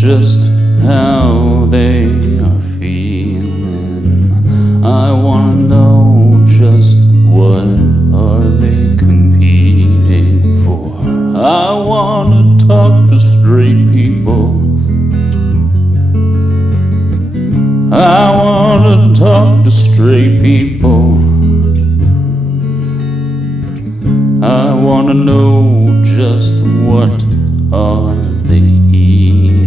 just how they are feeling. I wanna know just what are they competing for. I wanna talk to straight people. I wanna talk to straight people. I wanna know just what are they eating.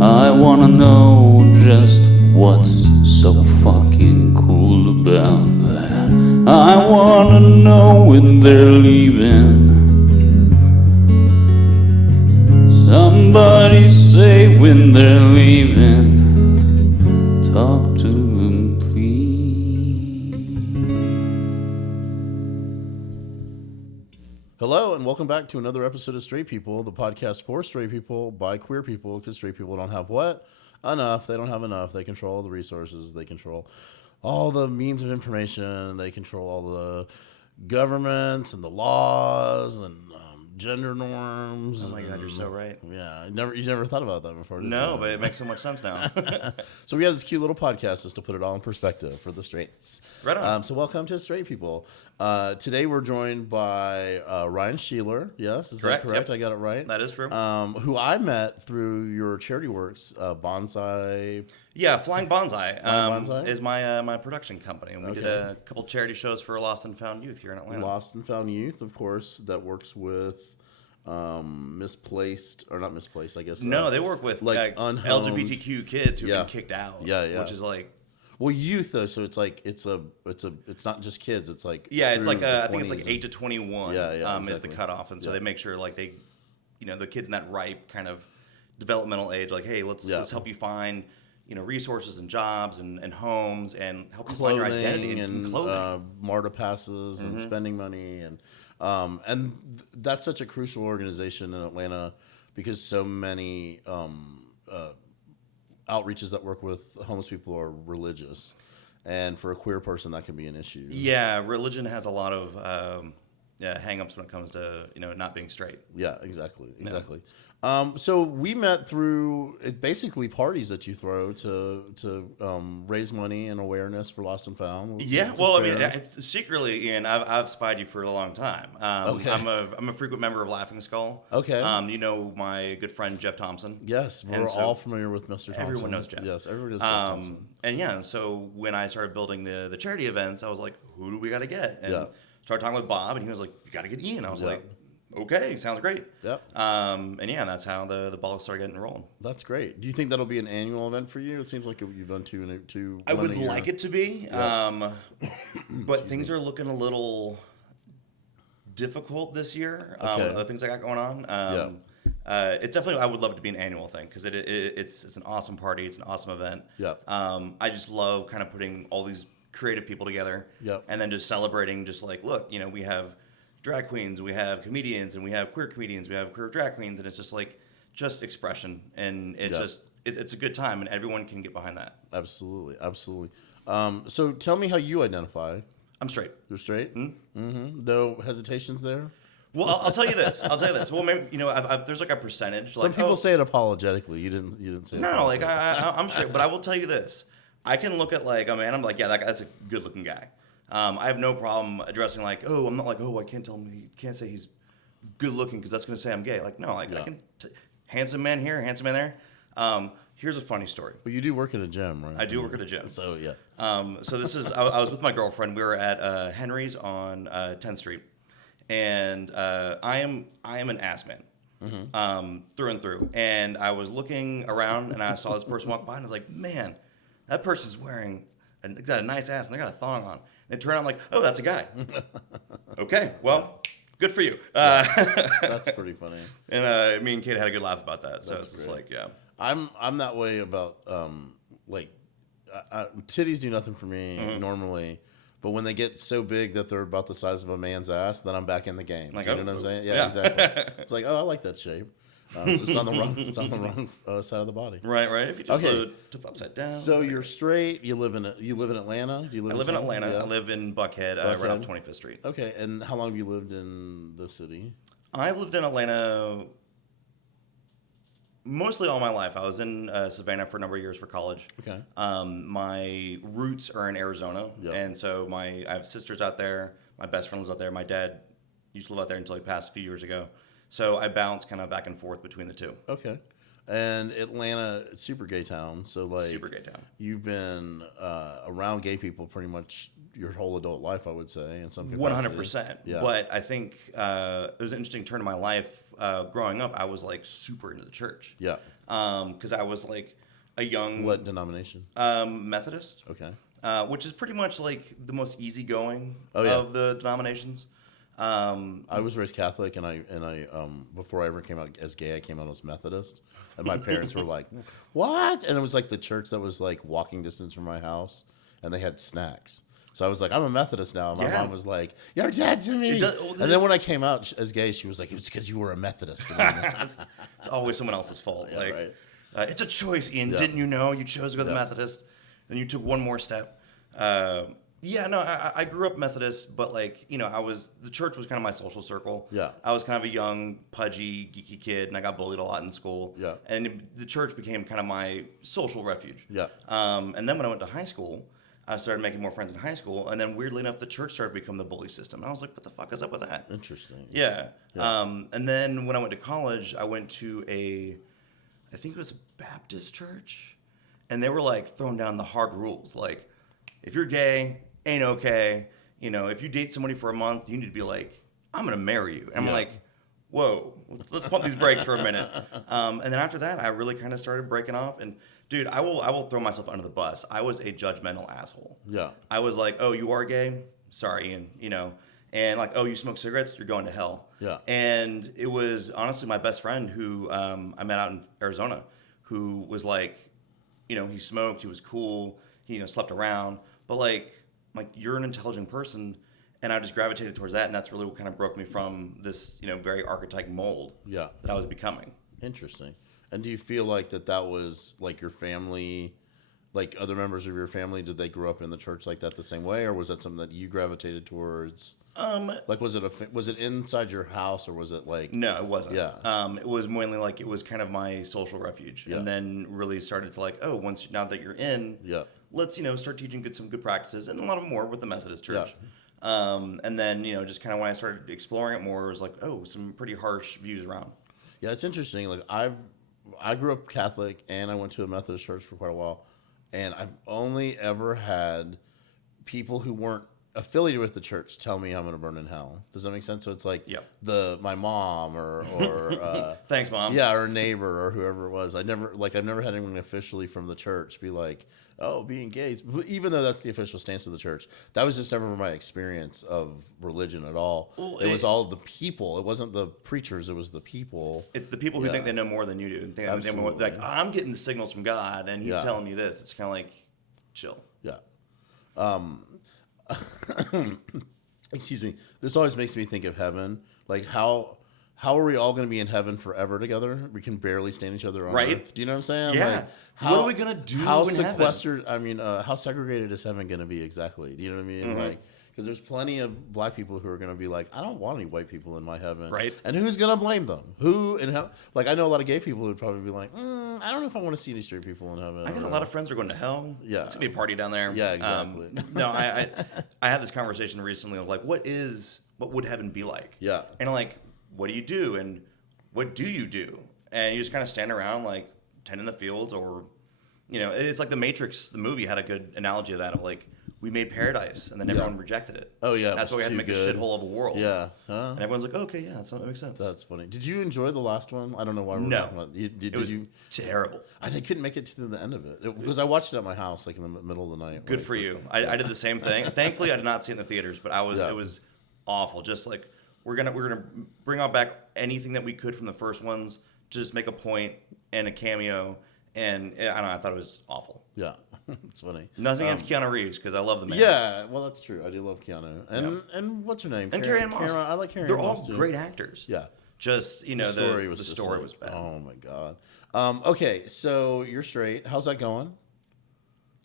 I wanna know just what's so fucking cool about that. I wanna know when they're leaving. Somebody say when they're leaving. Talk to them, please. Hello, and welcome back to another episode of Straight People, the podcast for straight people by queer people, because straight people don't have what? Enough. They don't have enough. They control all the resources. They control all the means of information. They control all the governments and the laws and gender norms. Oh my God, you're so right. Yeah, you never thought about that before, did you? No, but it makes so much sense now. So we have this cute little podcast just to put it all in perspective for the straights. Right on. So welcome to Straight People. Today we're joined by Ryan Shelor. Yes, is Correct, that correct? yep. I got it right. That is true. Who I met through your charity works, Bonsai. Yeah, Flying Bonsai, Bonsai? is my production company. And we did a couple charity shows for Lost and Found Youth here in Atlanta. Lost and Found Youth, of course, that works with misplaced, or not misplaced, I guess. No, they work with like unhomed LGBTQ kids who've Yeah. been kicked out. Yeah. Which is like, well, youth though, so it's like it's not just kids. It's like yeah, it's through like the I think it's like 20s 8 to 21 Yeah, is the exactly. cutoff, and so they make sure like they, the kids in that ripe kind of developmental age, like, hey, let's help you find resources and jobs and homes and help you find your identity and clothing. MARTA passes and spending money and that's such a crucial organization in Atlanta because so many outreaches that work with homeless people are religious, and for a queer person that can be an issue. Yeah, religion has a lot of hang-ups when it comes to not being straight. Yeah, exactly. So we met through basically parties that you throw to raise money and awareness for Lost and Found. Yeah, well, I mean, secretly, Ian, I've spied you for a long time. Okay. I'm a frequent member of Laughing Skull. Okay. You know my good friend Jeff Thompson. Yes, we're all familiar with Mr. Thompson. Everyone knows Jeff. Yes, everybody knows Jeff Thompson. And yeah, so when I started building the charity events, I was like, who do we got to get? And started talking with Bob, and he was like, you got to get Ian. I was like, okay, sounds great. Yep. And yeah, that's how the ball started getting rolling. That's great. Do you think that'll be an annual event for you? It seems like you've done two. I would like it to be, but things are looking a little difficult this year with other things I got going on. It's definitely, I would love it to be an annual thing because it's an awesome party. It's an awesome event. Yeah. I just love kind of putting all these creative people together and then just celebrating, just like, look, we have drag queens, we have comedians, and we have queer comedians, we have queer drag queens, and it's just like expression, and it's it's a good time, and everyone can get behind that. Absolutely. So tell me how you identify. I'm straight. You're straight? Mm-hmm. No hesitations there? Well, I'll tell you this. Well, maybe there's like a percentage. Some people say it apologetically. You didn't say it. No, like I'm straight, but I will tell you this. I can look at like a man. I'm like, yeah, that's a good looking guy. I have no problem addressing like, I'm not like, I can't tell him, he can't say he's good looking because that's going to say I'm gay. Like, no, like I can, handsome man here, handsome man there. Here's a funny story. Well, you do work at a gym, right? I do work at a gym. So, yeah. So this is, I was with my girlfriend. We were at Henry's on 10th Street. And I am an ass man, through and through. And I was looking around and I saw this person walk by and I was like, man, that person's got a nice ass and they got a thong on. And turn out I'm like, oh, that's a guy. Okay, well, good for you. That's pretty funny. And me and Kate had a good laugh about that. So That's it's just great. like, yeah. I'm that way about titties do nothing for me normally, but when they get so big that they're about the size of a man's ass, then I'm back in the game. Like, you know what I'm saying? Yeah, exactly. It's like, I like that shape. It's just on the wrong. It's on the wrong side of the body. Right. If you just flip upside down. So you're straight. You live in Atlanta. Do you live? I live in Atlanta. Yeah. I live in Buckhead, right off 25th Street. Okay. And how long have you lived in the city? I've lived in Atlanta mostly all my life. I was in Savannah for a number of years for college. Okay. My roots are in Arizona, Yep. and so I have sisters out there. My best friend lives out there. My dad used to live out there until he passed a few years ago. So I bounce kind of back and forth between the two. Okay. And Atlanta, super gay town. So like, Super gay town. you've been around gay people pretty much your whole adult life, I would say, in some capacity. 100%. Yeah. But I think it was an interesting turn in my life. Growing up, I was like super into the church. Yeah. Because I was like a young What denomination? Methodist. Okay. Which is pretty much like the most easygoing Oh, yeah. of the denominations. I was raised Catholic, and I before I ever came out as gay, I came out as Methodist, and my parents were like, "What?" And it was like the church that was like walking distance from my house, and they had snacks. So I was like, "I'm a Methodist now." And my Yeah. mom was like, "You're dead to me." And then when I came out as gay, she was like, "It was because you were a Methodist." It's always someone else's fault. Yeah, like, right. It's a choice, Ian. Yeah. Didn't you know you chose to go to the Yeah. Methodist? Then you took one more step. I grew up Methodist, but like, the church was kind of my social circle. Yeah. I was kind of a young, pudgy, geeky kid, and I got bullied a lot in school. Yeah. And the church became kind of my social refuge. Yeah. And then when I went to high school, I started making more friends in high school, and then weirdly enough, the church started to become the bully system. And I was like, what the fuck is up with that? Interesting. Yeah. Yeah. And then when I went to college, I went to I think it was a Baptist church, and they were like throwing down the hard rules. Like, if you're gay, ain't okay. If you date somebody for a month, you need to be like, I'm going to marry you. And I'm Yeah. like, whoa, let's pump these brakes for a minute. And then after that, I really kind of started breaking off. And dude, I will throw myself under the bus. I was a judgmental asshole. Yeah. I was like, oh, you are gay? Sorry, Ian, and like, oh, you smoke cigarettes? You're going to hell. Yeah. And it was honestly my best friend who I met out in Arizona, who was like, he smoked, he was cool, he slept around, but like you're an intelligent person, and I just gravitated towards that, and that's really what kind of broke me from this very archetype mold Yeah. that I was becoming. Interesting. And do you feel like that was like your family, like other members of your family, did they grow up in the church like that the same way, or was that something that you gravitated towards? Like, was it inside your house, or was it like? No, it wasn't. Yeah. It was mainly like it was kind of my social refuge, Yeah. and then really started to like, oh, now that you're in, Yeah. let's start teaching some good practices, and a lot of them were with the Methodist Church. Yeah. And then just kind of when I started exploring it more, it was like, oh, some pretty harsh views around. Yeah, it's interesting. Like I grew up Catholic, and I went to a Methodist church for quite a while, and I've only ever had people who weren't affiliated with the church tell me I'm going to burn in hell. Does that make sense? So it's like Yep. my mom or Thanks, Mom. yeah, or a neighbor or whoever it was. I've never had anyone officially from the church be like, oh, being gay, even though that's the official stance of the church. That was just never my experience of religion at all. Well, it was all the people. It wasn't the preachers. It was the people. It's the people who Yeah. think they know more than you do, and think Absolutely. like, I'm getting the signals from God, and He's Yeah. telling me this. It's kind of like, chill. Yeah. Excuse me. This always makes me think of heaven. Like how are we all going to be in heaven forever together? We can barely stand each other on Right. earth. Do you know what I'm saying? Yeah. Like, What are we gonna do How in heaven? sequestered? I mean, how segregated is heaven going to be exactly? Do you know what I mean? Mm-hmm. Like, because there's plenty of black people who are going to be like, I don't want any white people in my heaven. Right. And who's going to blame them? Who and how? Like, I know a lot of gay people who would probably be like, I don't know if I want to see any straight people in heaven. I got a lot of friends that are going to hell. Yeah. It's going to be a party down there. Yeah, exactly. No, I had this conversation recently of like, what would heaven be like? Yeah. And like, what do you do? And what do you do? And you just kind of stand around like tending the fields, or, it's like The Matrix, the movie, had a good analogy of that, of like, we made paradise and then everyone rejected it. Oh, yeah, it That's was why we had to too make good. a shithole of a world. Yeah. And everyone's like, okay, yeah, that makes sense. That's funny. Did you enjoy the last one? I don't know why we're No. talking about it. Did it was you? terrible. I couldn't make it to the end of it because I watched it at my house, like in the middle of the night. Good like, for you. I did the same thing. Thankfully, I did not see it in the theaters, but Yeah. it was awful. Just like we're gonna bring on back anything that we could from the first ones, just make a point and a cameo, and I don't know. I thought it was awful. Yeah, it's funny. Nothing against Keanu Reeves, because I love the man. Yeah, well, that's true. I do love Keanu, and what's her name? And Carrie Ann Moss. I like Carrie They're Ann all Moss, too. great actors. Yeah, Just the story was the just story like, was bad. Oh my god. Okay, so you're straight. How's that going?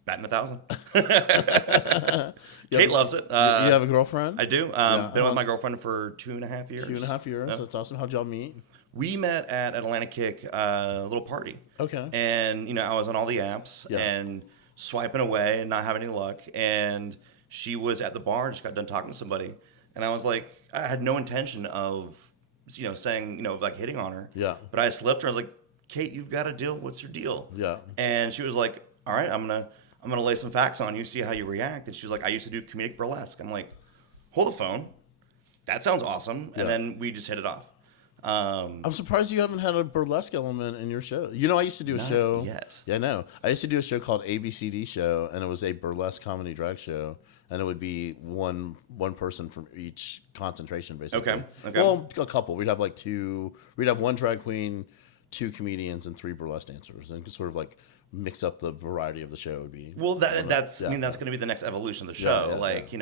Batting 1,000. Kate loves it. You have a girlfriend? I do. Yeah. Been with my girlfriend for 2.5 years. 2.5 years. Yep. That's awesome. How'd y'all meet? We met at Atlantic Kick, little party. Okay. And, I was on all the apps and swiping away and not having any luck. And she was at the bar, just got done talking to somebody. And I was like, I had no intention of, saying, like hitting on her. Yeah. But I slipped her. I was like, Kate, you've got a deal. What's your deal? Yeah. And she was like, all right, I'm gonna lay some facts on you, see how you react. And she was like, I used to do comedic burlesque. I'm like, hold the phone. That sounds awesome. And then we just hit it off. I'm surprised you haven't had a burlesque element in your show. I used to do a show. Yet. Yeah, I know. I used to do a show called ABCD Show, and it was a burlesque comedy drag show, and it would be one person from each concentration, basically. Okay. Well, a couple. We'd have like two. We'd have one drag queen, 2 comedians, and 3 burlesque dancers, and sort of like mix up the variety of the show. Would be well. That's going to be the next evolution of the show.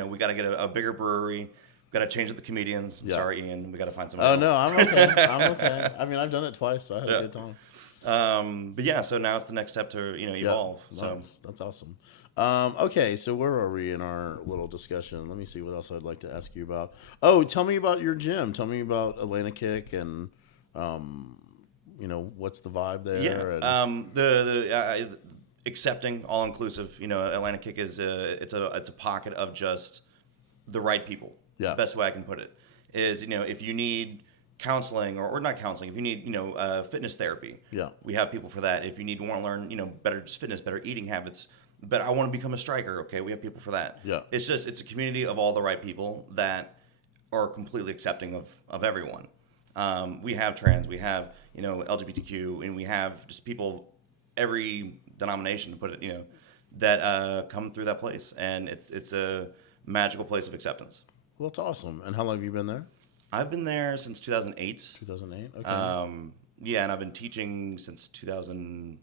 We got to get a bigger brewery. Got to change up the comedians. Yeah. Sorry, Ian. We got to find someone else. No, I'm okay. I'm okay. I mean, I've done it twice, so I had a good time. But yeah, so now it's the next step to evolve. So Nice. That's awesome. Okay, so where are we in our little discussion? Let me see what else I'd like to ask you about. Oh, tell me about your gym. Tell me about Atlantic Kick and what's the vibe there? yeah, And, the accepting, all inclusive. Atlantic Kick is it's a pocket of just the right people. Yeah. The best way I can put it is if you need counseling or not counseling, if you need fitness therapy, we have people for that. If you want to learn better fitness, better eating habits, but I want to become a striker, okay, we have people for that. Yeah. It's a community of all the right people that are completely accepting of everyone. We have trans, we have LGBTQ, and we have just people every denomination, to put it, that come through that place, and it's a magical place of acceptance. well, that's awesome. And how long have you been there? I've been there since 2008. 2008? Okay. Yeah, and I've been teaching since 2010.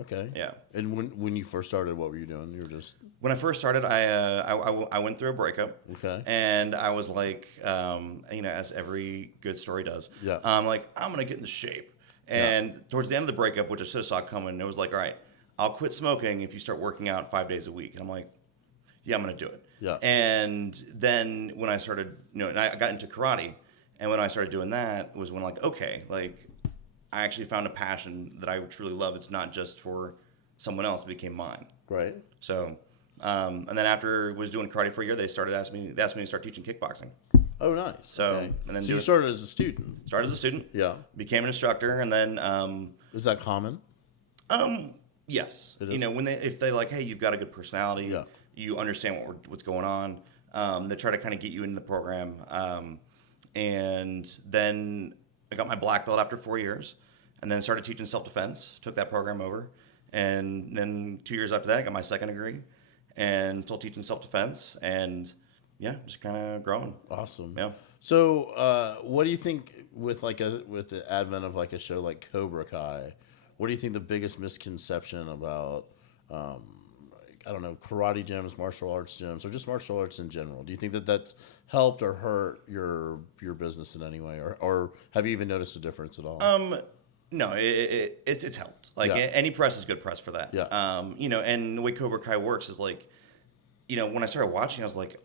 Okay. Yeah. And when you first started, what were you doing? You were just... When I first started, I went through a breakup. Okay. And I was like, as every good story does. Yeah. I'm like, I'm gonna get into shape. And towards the end of the breakup, which I should have saw coming, it was like, all right, I'll quit smoking if you start working out 5 days a week. And I'm like, yeah, I'm gonna do it. Yeah. And then when I started, and I got into karate, and when I started doing that was when okay, I actually found a passion that I truly love. It's not just for someone else; it became mine. Right. So, and then after was doing karate for a year, they asked me to start teaching kickboxing. Oh, nice. So, okay. and then you started as a student. Started as a student. Yeah. Became an instructor, and then Is that common? yes, It is? if they hey, you've got a good personality, Yeah. you understand what's going on. They try to kind of get you into the program, and then I got my black belt after 4 years, and then started teaching self-defense. Took that program over, and then 2 years after that, I got my second degree, and still teaching self-defense, and yeah, just kind of growing. Awesome. Yeah. So, what do you think with with the advent of a show like Cobra Kai? What do you think the biggest misconception about I don't know, karate gyms, martial arts gyms, or just martial arts in general? Do you think that that's helped or hurt your business in any way, or have you even noticed a difference at all? No, it's helped. Any press is good press for that. Yeah. And the way Cobra Kai works is when I started watching, I was like,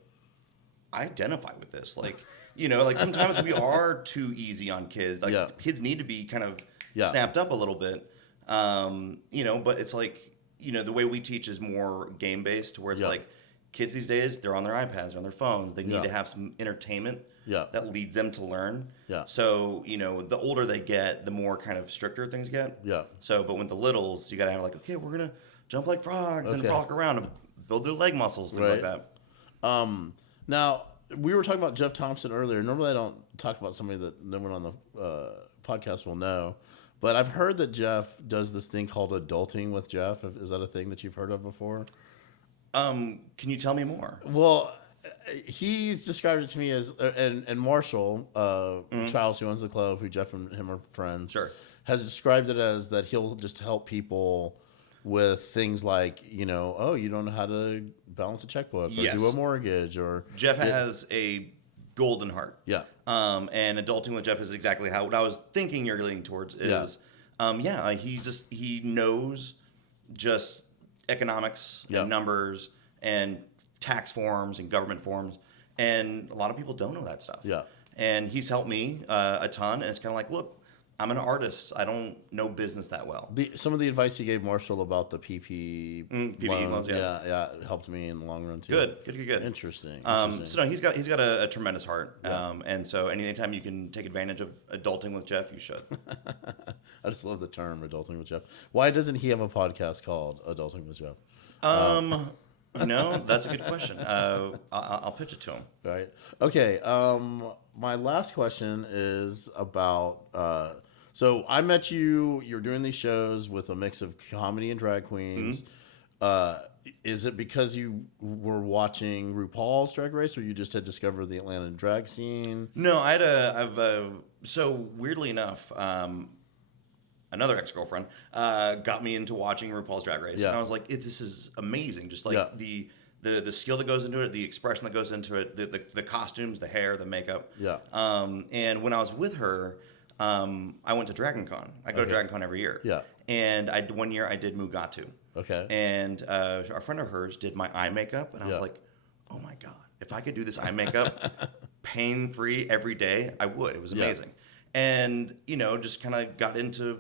I identify with this. Sometimes we are too easy on kids. Kids need to be kind of snapped up a little bit. But it's the way we teach is more game based, where it's kids these days, they're on their iPads, they're on their phones. They need to have some entertainment that leads them to learn. Yeah. So, the older they get, the more kind of stricter things get. Yeah. So, but with the littles, you got to have okay, we're going to jump like frogs and frolic around and build their leg muscles, things like that. Now, we were talking about Jeff Thompson earlier. Normally, I don't talk about somebody that no one on the podcast will know. But I've heard that Jeff does this thing called adulting with Jeff. Is that a thing that you've heard of before? Can you tell me more? Well, he's described it to me as, and Marshall, Childs, who owns the club, who Jeff and him are friends, Sure. has described it as that he'll just help people with things like, you don't know how to balance a checkbook or do a mortgage or... Jeff has a golden heart. Yeah. And adulting with Jeff is exactly what I was thinking you're leaning towards is, he knows just economics and numbers and tax forms and government forms. And a lot of people don't know that stuff. Yeah. and he's helped me a ton. And it's kind of like, look, I'm an artist. I don't know business that well. Some of the advice you gave Marshall about the PP loans, yeah, it helped me in the long run too. Good. Interesting. So no, he's got a tremendous heart, and so anytime you can take advantage of adulting with Jeff, you should. I just love the term adulting with Jeff. Why doesn't he have a podcast called Adulting with Jeff? That's a good question. I'll pitch it to him. Right. Okay. My last question is about. So I met you. You're doing these shows with a mix of comedy and drag queens. Is it because you were watching RuPaul's Drag Race, or you just had discovered the Atlanta drag scene? No, so weirdly enough, another ex-girlfriend got me into watching RuPaul's Drag Race, and I was like, "This is amazing!" Just like the skill that goes into it, the expression that goes into it, the costumes, the hair, the makeup. Yeah. And when I was with her, I went to Dragon Con. I go to Dragon Con every year. Yeah. And one year I did Mugatu. Okay. And a friend of hers did my eye makeup, and I was like, "Oh my god, if I could do this eye makeup pain-free every day, I would." It was amazing. And just kind of got into.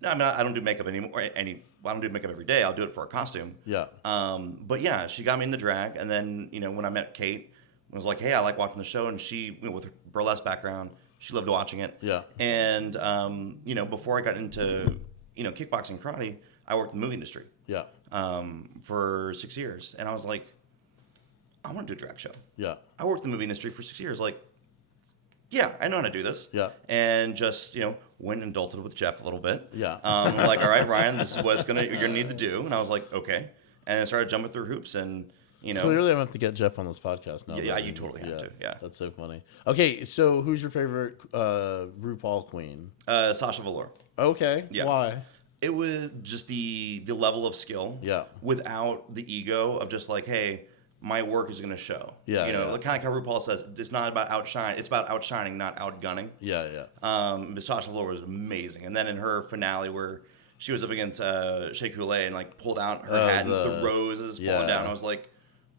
No, I don't do makeup anymore. I don't do makeup every day. I'll do it for a costume. Yeah. But yeah, she got me into drag, and then when I met Kate, I was like, "Hey, I like watching the show," and she, with her burlesque background, she loved watching it. Yeah. And before I got into kickboxing, karate, I worked in the movie industry. Yeah. For 6 years, and I was like, I want to do a drag show. Yeah. I worked in the movie industry for 6 years. Like, yeah, I know how to do this. Yeah. And just went and adulted with Jeff a little bit. Yeah. Like, all right, Ryan, this is what you're gonna need to do. And I was like, okay. And I started jumping through hoops, and clearly I have to get Jeff on this podcast now. Yeah, you totally have to. Yeah. That's so funny. Okay, so who's your favorite RuPaul queen? Sasha Velour. Okay. Yeah. Why? It was just the level of skill. Yeah. Without the ego of just like, hey, my work is going to show. Yeah. Kind of like how RuPaul says, it's not about outshine. It's about outshining, not outgunning. Yeah. But Sasha Velour was amazing. And then in her finale where she was up against Shea Coulee and like pulled out her hat and the roses falling down, I was like,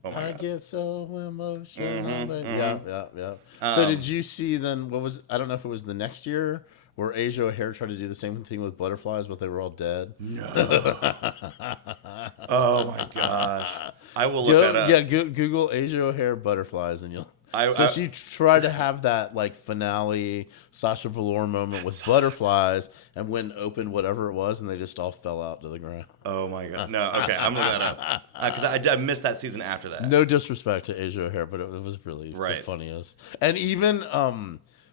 oh my God. I get so emotional. Mm-hmm. Yeah. So did you see then, I don't know if it was the next year, where Asia O'Hare tried to do the same thing with butterflies, but they were all dead? No. Oh my gosh. I will look that up. Yeah, Google Asia O'Hare butterflies, and you'll. She tried to have that like finale Sasha Velour moment with butterflies, and went and opened whatever it was, and they just all fell out to the ground. Oh my God. No, okay, I'm looking that up because I missed that season after that. No disrespect to Asia O'Hare, but it was really the funniest. And even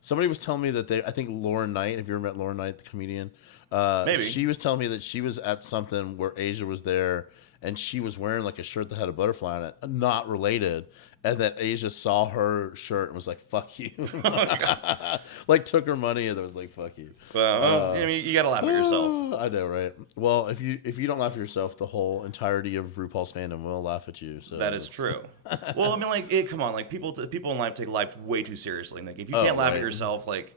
somebody was telling me that I think Lauren Knight. Have you ever met Lauren Knight, the comedian? Maybe. She was telling me that she was at something where Asia was there, and she was wearing like a shirt that had a butterfly on it, not related, and that Asia saw her shirt and was like, "Fuck you," like took her money and was like, "Fuck you." Well, I mean, you gotta laugh at yourself. I know, right? Well, if you don't laugh at yourself, the whole entirety of RuPaul's fandom will laugh at you. So that is true. Well, I mean, like, come on, like people in life take life way too seriously. Like, if you can't laugh at yourself, like,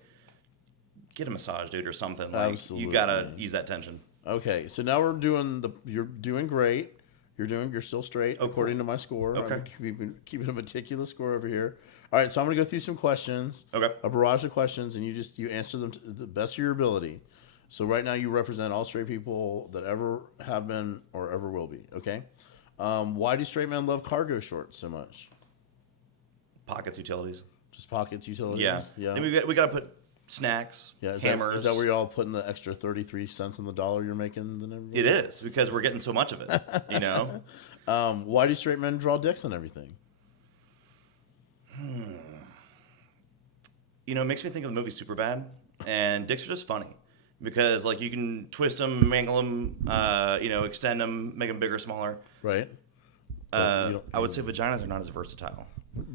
get a massage, dude, or something. Like, absolutely. You gotta ease that tension. Okay, so now we're doing you're doing great. You're still straight according to my score. Okay. I'm keeping a meticulous score over here. All right, so I'm going to go through some questions. Okay. A barrage of questions, and you answer them to the best of your ability. So right now you represent all straight people that ever have been or ever will be. Okay. Why do straight men love cargo shorts so much? Pockets, utilities. Just pockets, utilities. Yeah. And we got to put snacks, hammers. Is that where you're all putting the extra 33 cents on the dollar you're making? It is, because we're getting so much of it, Why do straight men draw dicks on everything? It makes me think of the movie Superbad, and dicks are just funny because, like, you can twist them, mangle them, extend them, make them bigger, smaller. Right. I would say vaginas are not as versatile.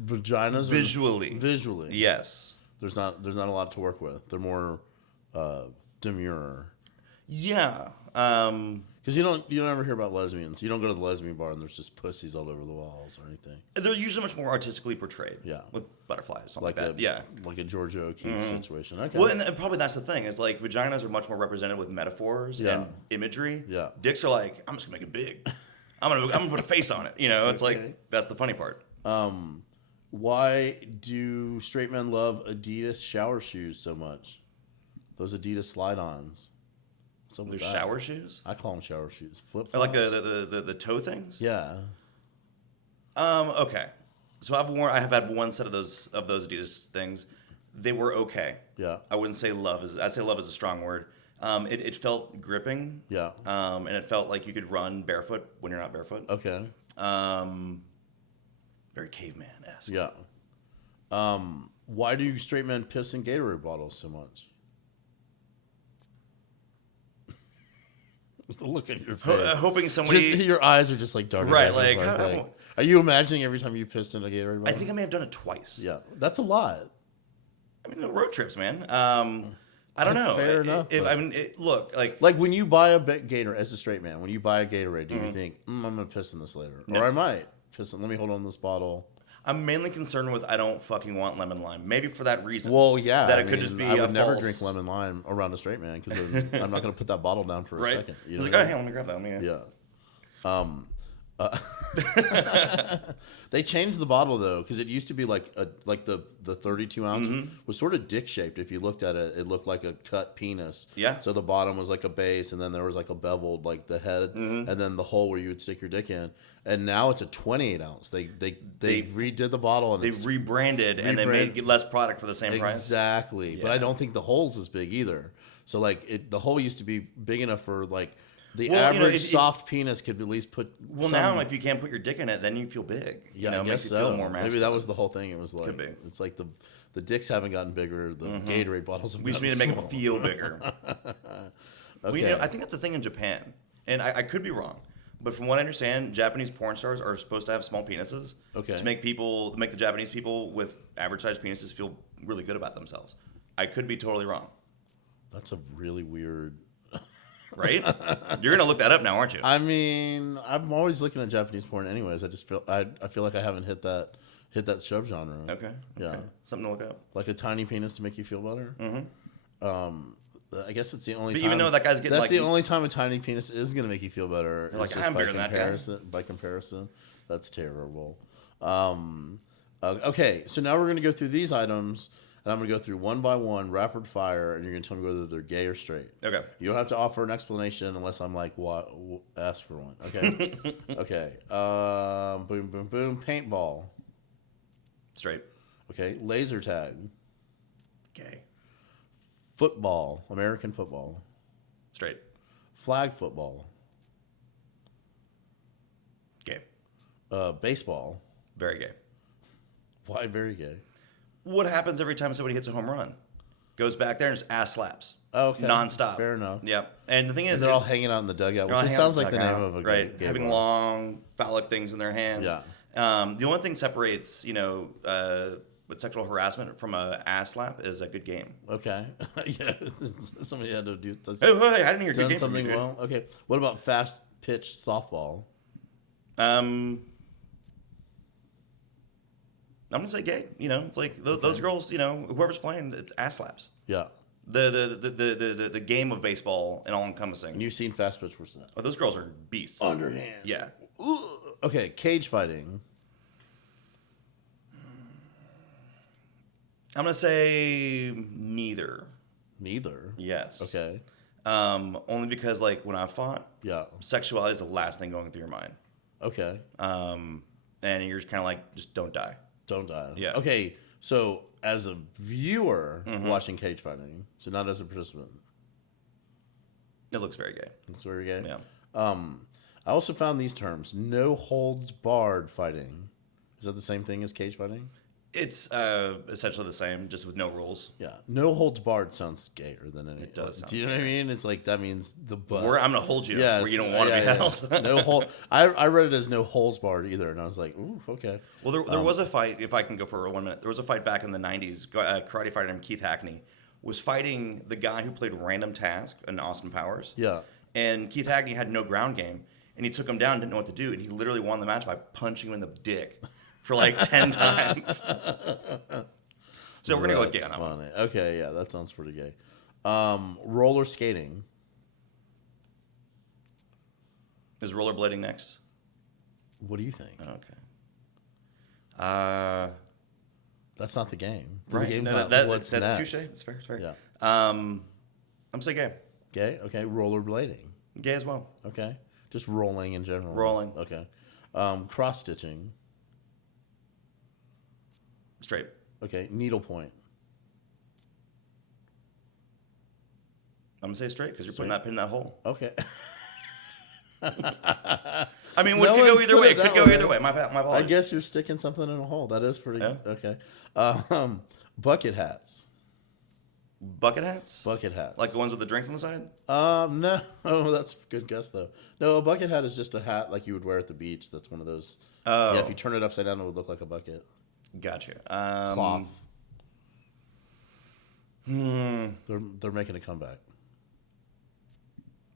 Vaginas Visually. Yes. There's not a lot to work with. They're more demure. Yeah. Because you don't ever hear about lesbians. You don't go to the lesbian bar and there's just pussies all over the walls or anything. They're usually much more artistically portrayed. Yeah. With butterflies, something like that. Like a Georgia O'Keeffe situation. Okay. Well, and probably that's the thing is like vaginas are much more represented with metaphors and imagery. Yeah. Dicks are like, I'm just gonna make it big. I'm gonna put a face on it. It's like that's the funny part. Why do straight men love Adidas shower shoes so much? Those Adidas slide-ons. What's up with They're that? shower shoes? I call them shower shoes. Flip Or like flops. the toe things? Yeah. Okay. So I have had one set of those Adidas things. They were okay. Yeah. I wouldn't say I'd say love is a strong word. It felt gripping. Yeah. And it felt like you could run barefoot when you're not barefoot. Okay. Very caveman-esque. Yeah. Why do straight men piss in Gatorade bottles so much? The look at your face. Hoping somebody... Just, your eyes are just like darting. Right, back and like, forth, are you imagining every time you pissed in a Gatorade I bottle? think I may have done it twice. Yeah, that's a lot. I mean, the road trips, man. I don't know. Fair enough, but- Look, like... Like when you buy a Gatorade, as a straight man, when you buy a Gatorade, do you think, I'm going to piss in this later? No. Or I might piss in, let me hold on to this bottle. I'm mainly concerned with I don't fucking want lemon lime. Maybe for that reason. Well, yeah. That it could just be I would a never false... drink lemon lime around a straight man because I'm not going to put that bottle down for a Right? second. You I was know like, what I oh, hey, let me grab that. Yeah. They changed the bottle though because it used to be like the 32 ounce was sort of dick shaped. If you looked at it, it looked like a cut penis. Yeah. So the bottom was like a base, and then there was like a beveled like the head, and then the hole where you would stick your dick in. And now it's a 28 ounce. They redid the bottle and They it's rebranded and they made less product for the same price. exactly. Yeah. But I don't think the hole's as big either. So like the hole used to be big enough for like. The Well, you know, average if- soft penis could at least put. Well, some, now if you can't put your dick in it, then you feel big. yeah, You know, I it guess makes you so. feel more masculine. Maybe that was the whole thing. It was like Could be. it's like the dicks haven't gotten bigger. The Gatorade bottles have We just gotten need to make smaller. them feel bigger. Okay. You know, I think that's the thing in Japan, and I could be wrong, but from what I understand, Japanese porn stars are supposed to have small penises Okay. to make the Japanese people with average sized penises feel really good about themselves. I could be totally wrong, That's a really weird. right? You're gonna look that up now, aren't you? I mean, I'm always looking at Japanese porn, anyways. I just feel I feel like I haven't hit that subgenre. Okay. Yeah. Okay. Something to look up. Like a tiny penis to make you feel better. I guess it's the only. But time, even though that guy's getting, that's like- the only time a tiny penis is going to make you feel better. You're like, is just I'm by bigger than that guy. comparison. By comparison, that's terrible. Okay, so now we're going to go through these items, and I'm going to go through one by one, rapid fire, and you're going to tell me whether they're gay or straight. Okay. You don't have to offer an explanation unless I'm like, what? Ask for one. Okay. Okay. Boom, boom, boom. Paintball. Straight. Okay. Laser tag. Gay. Football. American football. Straight. Flag football. Gay. Baseball. Very gay. Why very gay? What happens every time somebody hits a home run? Goes back there and just ass slaps. Okay. Nonstop. Fair enough. Yep. And the thing is, And they're all hanging out in the dugout, which just sounds like the name of a right. gay Having bar. long phallic things in their hands. Yeah. The only thing separates, with sexual harassment from a ass slap is a good game. Okay. Yeah. Somebody had to do Hey, I didn't hear good done game. from something you, dude. well. Okay. What about fast pitch softball? I'm gonna say gay. It's like those girls. Whoever's playing, it's ass slaps. Yeah. The game of baseball and all encompassing. And you've seen fast pitch versus that. Oh, those girls are beasts. Underhand. Yeah. Ooh. Okay. Cage fighting. I'm gonna say neither. Neither. Yes. Okay. Only because when I fought, Yeah. sexuality is the last thing going through your mind. Okay. And you're just kind of just don't die. Don't die. Yeah. Okay. So as a viewer watching cage fighting, so not as a participant, It looks very gay. it's very gay. Yeah. I also found these terms: no holds barred fighting. Is that the same thing as cage fighting? It's essentially the same, just with no rules. Yeah. No holds barred sounds gayer than anything. It does sound Do you know what I mean? It's like that means the butt. Where I'm gonna hold you Yes, where you don't want to be held. no hold. I read it as no holes barred either, and I was like, ooh, okay. Well, there was a fight, if I can go for 1 minute. There was a fight back in the 90s. A karate fighter named Keith Hackney was fighting the guy who played Random Task in Austin Powers. Yeah. And Keith Hackney had no ground game, and he took him down, didn't know what to do, and he literally won the match by punching him in the dick for 10 times. So we're going to go with gay on That's that one. funny. Okay, yeah, that sounds pretty gay. Roller skating. Is rollerblading next? What do you think? Okay. That's not the game. Right. The game's No, not what's next. touche. It's fair. It's fair. Yeah. I'm gonna say gay. Gay? Okay. Rollerblading. Gay as well. Okay. Just rolling in general. Rolling. Okay. Cross stitching. Straight. Okay. Needlepoint. I'm gonna say straight because you're putting that pin in that hole. Okay. I mean, which could go either way. It could go either way. My I apologies. guess you're sticking something in a hole. That is pretty Yeah. okay. Bucket hats. Bucket hats? Bucket hats. Like the ones with the drinks on the side? No. Oh, that's a good guess though. No, a bucket hat is just a hat like you would wear at the beach. That's one of those. Oh. Yeah, if you turn it upside down, it would look like a bucket. Gotcha. Cloth. They're making a comeback.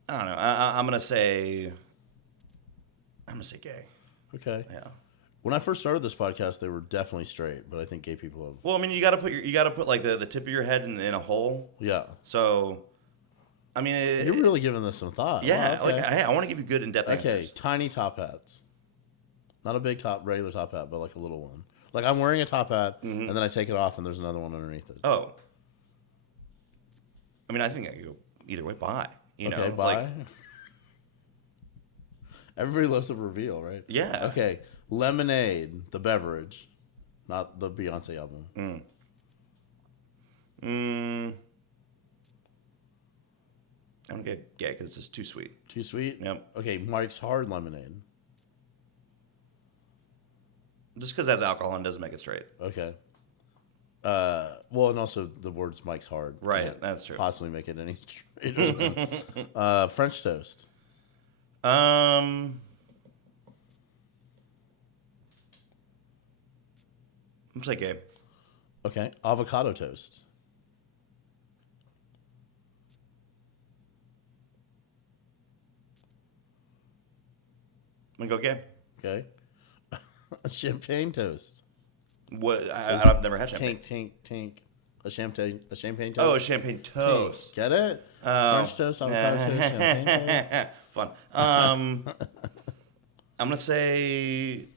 I don't know. I'm gonna say gay. Okay. Yeah. When I first started this podcast, they were definitely straight, but I think gay people have. Well, I mean, you gotta put like the tip of your head in a hole. Yeah. So, I mean, You're really giving this some thought. yeah. Wow, okay. Like, I want to give you good in-depth Okay, answers. tiny top hats. Not a big top, regular top hat, but like a little one. Like I'm wearing a top hat, and then I take it off, and there's another one underneath it. Oh. I mean, I think I could go either way. Bye. You know, Okay, it's bye. like, Everybody loves a reveal, right? yeah. Okay, Lemonade, the beverage, not the Beyonce album. I'm gonna get gay because it's just too sweet. Too sweet? Yep. Okay, Mike's Hard Lemonade. Just because that's alcohol and doesn't make it straight. Okay. Well, and also the words Mike's Hard. Right, Can't that's true. Possibly make it any straighter. French toast. I'm gonna say gay. Okay, avocado toast. I'm gonna go gay. Okay. Champagne toast. What? I've never had champagne. Tink. A champagne toast. Oh, a champagne toast. Tink. Get it? French toast, avocado toast, champagne toast. Fun. I'm gonna say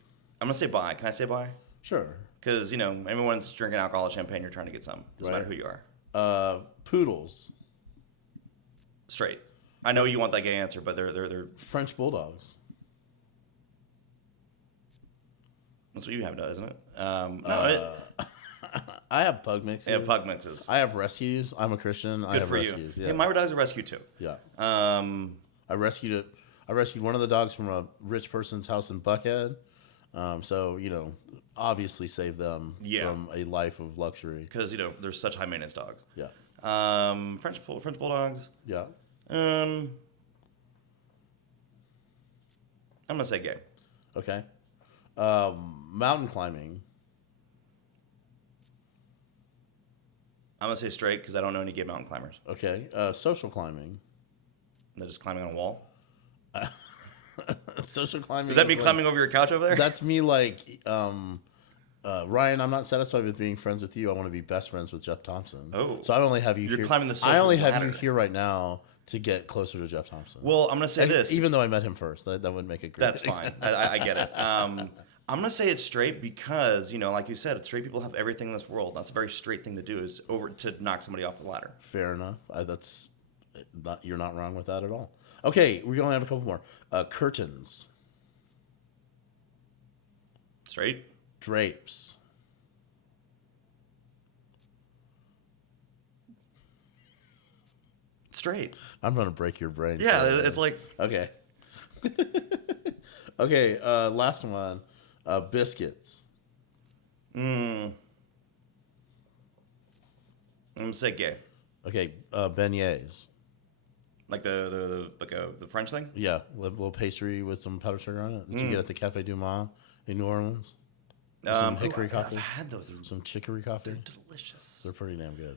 bye. Can I say bye? Sure. Because you know everyone's drinking alcohol, champagne. You're trying to get some. Doesn't matter who you are. Poodles. Straight. I know you want that gay answer, but they're French bulldogs. that's what you have, isn't it? No, I have pug mixes. yeah, pug mixes. I have rescues. I'm a Christian. I Good have for rescues. you. Yeah. Hey, my dog's a rescue too. Yeah. I I rescued one of the dogs from a rich person's house in Buckhead. So, obviously save them from a life of luxury. because they're such high maintenance dogs. Yeah. French bulldogs. Yeah. I'm gonna say gay. Okay. Mountain climbing. I'm gonna say straight because I don't know any gay mountain climbers. Okay. Social climbing. They're just climbing on a wall. Social climbing. Does that mean is climbing over your couch over there? That's me like, Ryan, I'm not satisfied with being friends with you. I want to be best friends with Jeff Thompson. Oh. So I only have you You're here. climbing the I only social have you ladder. here right now to get closer to Jeff Thompson. Well, I'm gonna say this. Even though I met him first. That would make it great. That's fine. I get it. I'm gonna say it's straight because like you said, straight people have everything in this world. That's a very straight thing to do is to knock somebody off the ladder. Fair enough. You're not wrong with that at all. Okay, we're gonna have a couple more. Curtains, Straight. drapes, Straight. I'm gonna break your brain. Yeah, it's like Okay. Okay. Last one. Biscuits. I'm gonna say gay. Okay. Beignets. Like the French thing. Yeah, little pastry with some powdered sugar on it that you get at the Cafe Du Monde in New Orleans. Some hickory coffee. I've had those. Some chicory coffee. They're delicious. They're pretty damn good.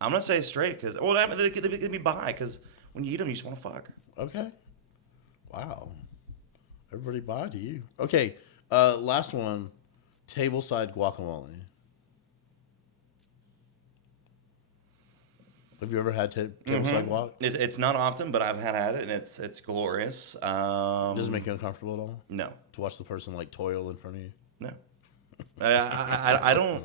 I'm gonna say straight because they could be bi because when you eat them you just want to fuck. Okay. Wow. Everybody buy to you. Okay. Last one. Tableside guacamole. Have you ever had tableside guac? It's not often, but I've had it and it's glorious. Does it make you uncomfortable at all? No, To watch the person like toil in front of you? no. I don't.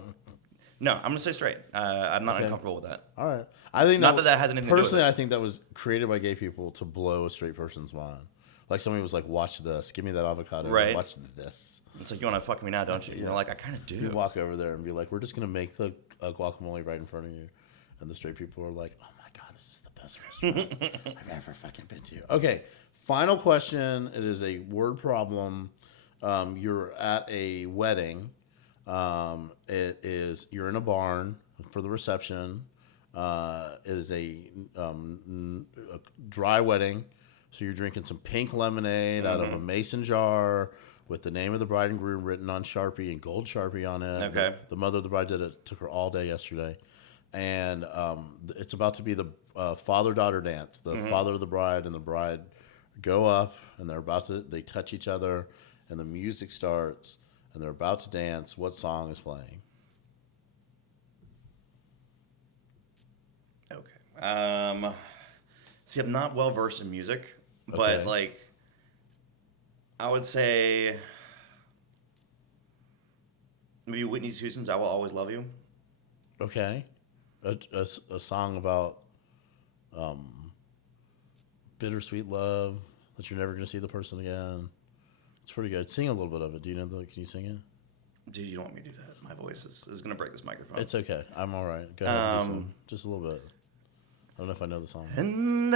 No, I'm gonna say straight. I'm not uncomfortable with that. All right. I think Not that has anything to do with personally, it. I think that was created by gay people to blow a straight person's mind. Like somebody was like, "Watch this. Give me that avocado. Right. Watch this." It's like, you want to fuck me now, don't you? And you're like, I kind of do. You walk over there and be like, "We're just gonna make the guacamole right in front of you," and the straight people are like, "Oh my god, this is the best restaurant I've ever fucking been to." Okay, final question. It is a word problem. You're at a wedding. It is you're in a barn for the reception. It is a dry wedding, so you're drinking some pink lemonade out of a mason jar with the name of the bride and groom written on Sharpie and gold Sharpie on it. Okay. The mother of the bride did it. It took her all day yesterday, and it's about to be the father-daughter dance. The father of the bride and the bride go up, and they touch each other, and the music starts, and they're about to dance. What song is playing? Okay. See, I'm not well versed in music, but Okay. like, I would say maybe Whitney Houston's "I Will Always Love You." Okay, a song about bittersweet love that you're never going to see the person again. It's pretty good. Sing a little bit of it. Do you know can you sing it? Dude, you don't want me to do that. My voice is gonna break this microphone. It's okay. I'm all right. Go ahead. Just a little bit. I don't know if I know the song. And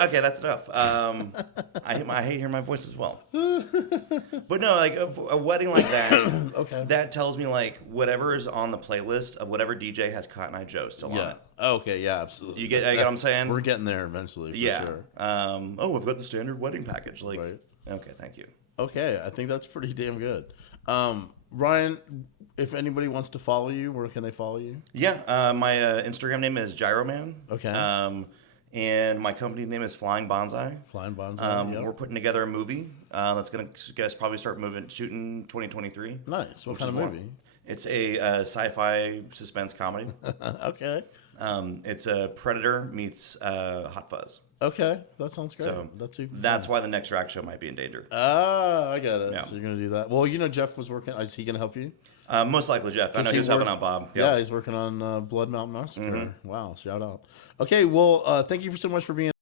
okay, that's enough. I hate hearing my voice as well. But no, like a wedding like that, Okay. that tells me like whatever is on the playlist of whatever DJ has Cotton Eye Joe still on Yeah. it. Okay. Yeah. Absolutely. You get what I'm saying? We're getting there eventually. For Yeah. Sure. Oh, I've got the standard wedding package. Like, Right. okay, thank you. Okay. I think that's pretty damn good. Ryan, if anybody wants to follow you, where can they follow you? Yeah, my Instagram name is Gyroman. Okay. And my company name is Flying Bonsai. Flying Bonsai. Yep. We're putting together a movie that's going to probably start shooting 2023. Nice. What which kind of is movie? It's a sci-fi suspense comedy. Okay. It's a Predator meets Hot Fuzz. Okay. That sounds great. So That's why the next drag show might be in danger. Ah, I got it. Yeah. So you're gonna do that. Well, Jeff was working. Is he gonna help you? Most likely, Jeff. I know he was helping out Bob. Yeah, he's working on Blood Mountain Massacre. Wow, shout out. Okay, well, thank you so much for being.